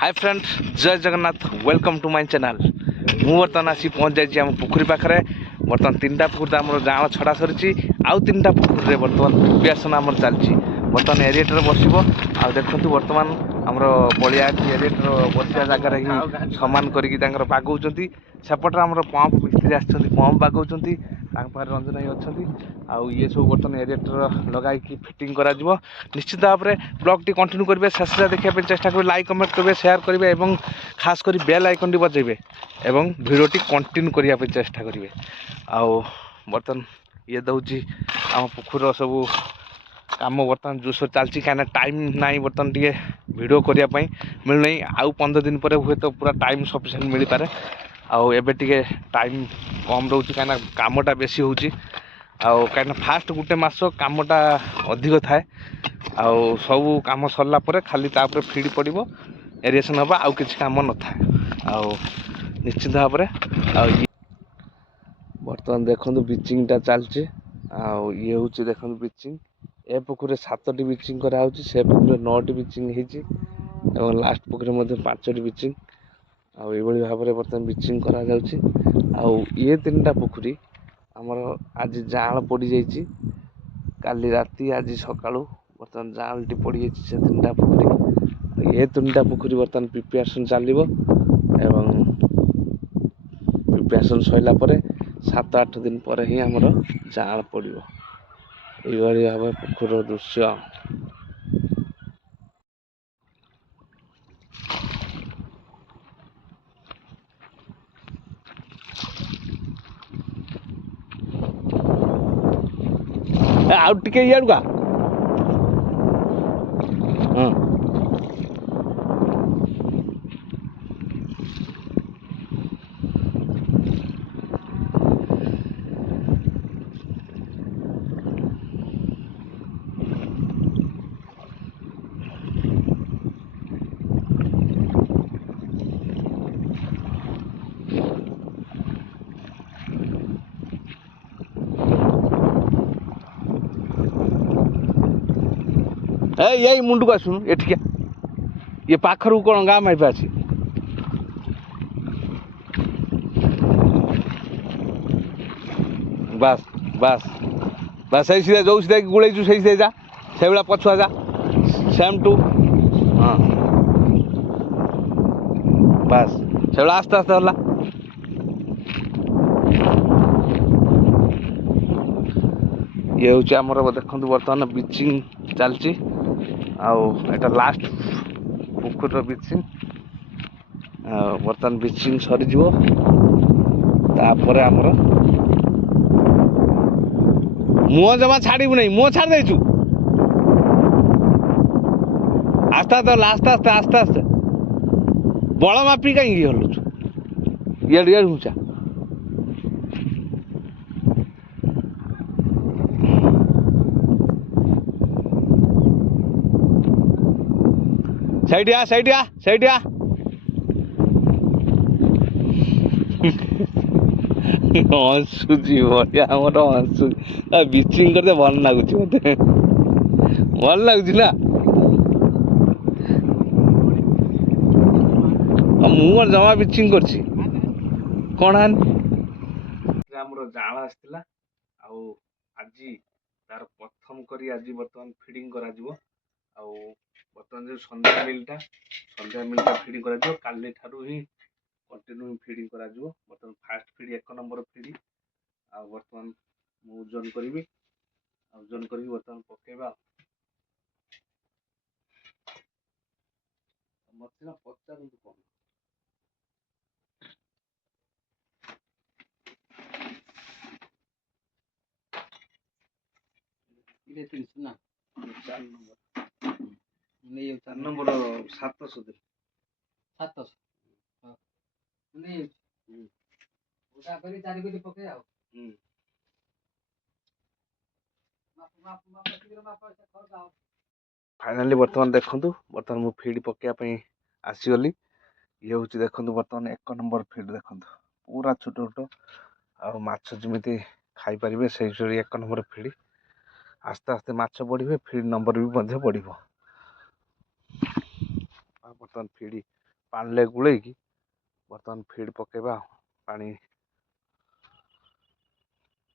हाय friends, जय Jagannath. Welcome to my channel. मु बर्तमान आसी पहुँच जाइए आम पुखरी पाखे। बर्तमान 3टा पुखरी आम जाँळ छड़ा सरी आउ 3टा पुखरी बर्तमान प्रिपेरेसन आम चलती। बर्तमान एरिएटर बस आ देखु बर्तमान आमर पड़िया एरिएटर बसिया जगार ही सामान कर बागौं। सेपटे आम पंप मिस्त्री आसम्प बागौं पाखे रंजन भाई अच्छा आउ ये सब बर्तमान एरिएटर लगाई फिटिंग करा निश्चित भाव में ब्लॉग टी कंटिन्यू करेंगे। शेष देखा चेष्टा करेंगे। लाइक कमेंट करेंगे, शेयर करेंगे और खास कर बेल आइकन टी बजेबे और भिडियोटी कंटिन्यू करने चेष्टा करेंगे। आउ बर्तमान ये दूसरी आम पुखुर सब काम बर्तमान जो सब चलती कहीं टाइम ना बर्तमान टे भिड करने मिलना। आउ 15 दिन पर हुए तो पूरा टाइम सफिसीयंट मिल पारे। आउ एबे टिके टाइम कम रोचे कहीं कामटा बेसी होची। आउ कहीं फास्ट गोटे मास कामटा अधिक थाए। आउ सब काम सरला पर खाली तापर फिड पड़ो एरिएसन हवा आउ किसी काम न था। आउ निश्चित भाव में बर्तमान देखो बिचिंगटा चलचे। आउ ये हूँ देखो बिचिंग ए पुकुरे 7टी बिचिंग कराऊँ, से पुकुरे 9टी बिचिंग हो लास्ट पुकुरे 5टी बिचिंग आउ ये भाव में बर्तमान बिचिंग करा जाउची। आउ ये 3टा पुकुरी आमर आज जाँळ पड़ जाइए काली राति आज सकाळू बर्तमान जाँळटी पड़ जाइए से 3टा पुकुरी। ये 3टा पुकुरी बर्तमान प्रिपेरेसन चलो एवं प्रिपेरेसन सरला 7-8 दिन पर ही आमर जाँळ पड़ो। ये भाव पुकुर दृश्य आउ टिके इयाड़ू का यही मुंड को आसुन एठिया ये पाखर कौन गाँ माइप अच्छी बस बस बस सही सीधा जो सीधा गुड़े सही सीधे जा से भाया पछुआ जा सेम टू हाँ बस से भाया आस्ते आस्ते हला ये हूँ आमर देखो बर्तमान बिचिंग चलती आटा लास्ट पुकुर बिचिंग बर्तमान बिचिंग सरीज आमर मुह जमा छाड़ू नहीं मुह छाड़ देचु आस्ते आस्ते आस्ते आस्ते आस्ते आस्ते बड़ मापी कहीं हलुचु इे घुचा सैडिया हसुची बढ़िया आमर हसु बिचिंग करते भल लगुच मत भल लगुच ना मुझे जमा बिचिंग कर कौन आमर जाल आसला आज तार प्रथम करी आज बर्तमान फिडिंग करा बर्तमान जो संध्या मिलटा फिडिंग करा काली ठारू ही कंटिन्यू फिडिंग करा बर्तमान फास्ट फिड 1 नंबर फिड बर्तमान ओजन करी बर्तमान पकेबा मत पचार कौन ना 4 नंबर 700 दे 700 फाइनाली बर्तमान देखु बर्तमान मु फीड पकाइबा आसीगली। ये हूँ देखो बर्तमान 1 नंबर फीड देखो पूरा छोट छोट आ माछ जमी खाई पारे से 1 नंबर फीड आस्ते आस्ते माछ बढ़े फीड नंबर भी बढ़ बर्तमान फीड ପାଣିରେ ଗୋଳେଇକି ବର୍ତ୍ତମାନ ଫିଡ୍ ପକେଇବା ପାଣି